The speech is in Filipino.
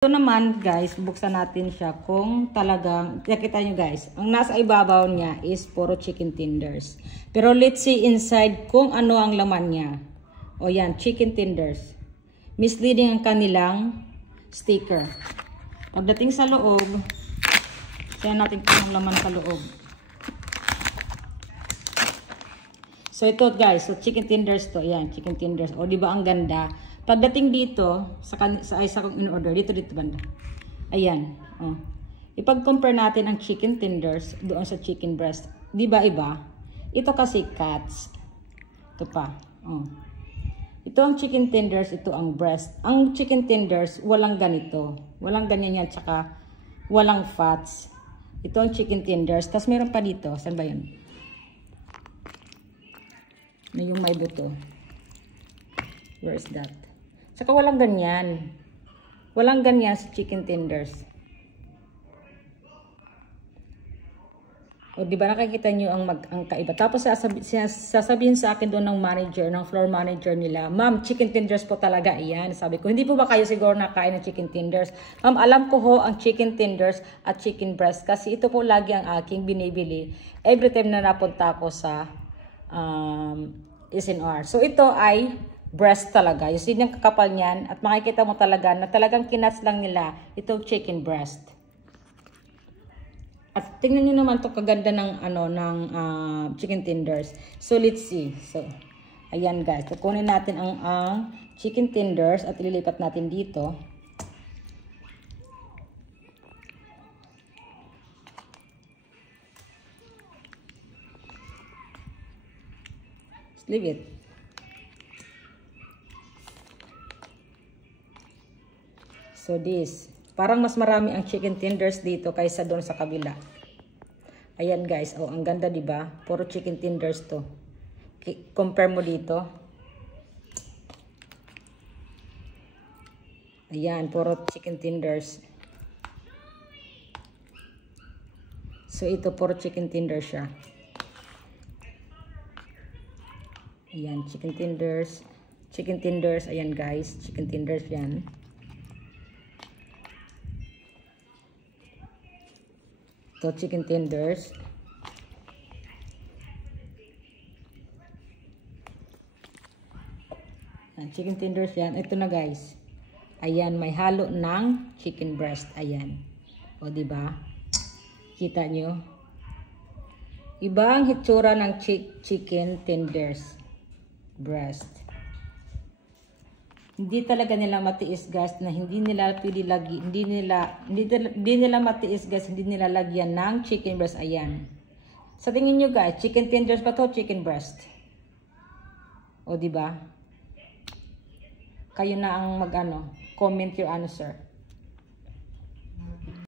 Ito naman guys, buksan natin siya kung talagang, nakita nyo guys, ang nasa ibabaw niya is puro chicken tenders. Pero let's see inside kung ano ang laman niya. O yan, chicken tenders. Misleading ang kanilang sticker. Pagdating sa loob, tignan natin kung ang laman sa loob. So ito guys, so chicken tenders to, yan, chicken tenders. O diba ang ganda? Pagdating dito, sa kong in-order, dito banda. Ayan. Oh. Ipag-compare natin ang chicken tenders doon sa chicken breast. Di ba iba? Ito kasi cuts. Ito pa. Oh. Ito ang chicken tenders, ito ang breast. Ang chicken tenders, walang ganito. Walang ganyan yan, tsaka walang fats. Ito ang chicken tenders. Tapos meron pa dito. Saan ba yun? Yung may buto. Where is that? Saka walang ganyan. Walang ganyan sa chicken tenders. O diba nakikita nyo ang kaiba. Tapos sasabihin sa akin doon ng manager, ng floor manager nila, ma'am, chicken tenders po talaga iyan. Sabi ko, hindi po ba kayo siguro nakain ng chicken tenders? Ma'am, alam ko ho ang chicken tenders at chicken breast. Kasi ito po lagi ang aking binibili every time na napunta ako sa SNR. So ito ay breast talaga. Yung sinyang kakapal niyan at makikita mo talaga na talagang kinas lang nila itong chicken breast. At tingnan niyo naman 'tong kaganda ng chicken tenders. So let's see. So ayan guys, kukunin natin ang chicken tenders at ililipat natin dito. Just leave it. So this, parang mas marami ang chicken tenders dito kaysa doon sa kabila. Ayan guys, oh ang ganda 'di ba? Puro chicken tenders 'to. Compare mo dito. Ayan, puro chicken tenders. So ito puro chicken tenders siya. Ayan, chicken tenders. Chicken tenders, ayan guys, chicken tenders 'yan. Ito, chicken tenders. Chicken tenders yan. Ito na guys. Ayan, may halo ng chicken breast. Ayan. O, diba? Kita nyo? Iba ang hitsura ng chicken tenders breast. Hindi talaga nila matiis guys na hindi nila pili lagi, hindi nila matiis guys, hindi nila lagyan ng chicken breast. Ayan. Sa tingin nyo guys, chicken tenders ba to chicken breast? O diba? Kayo na ang comment your answer.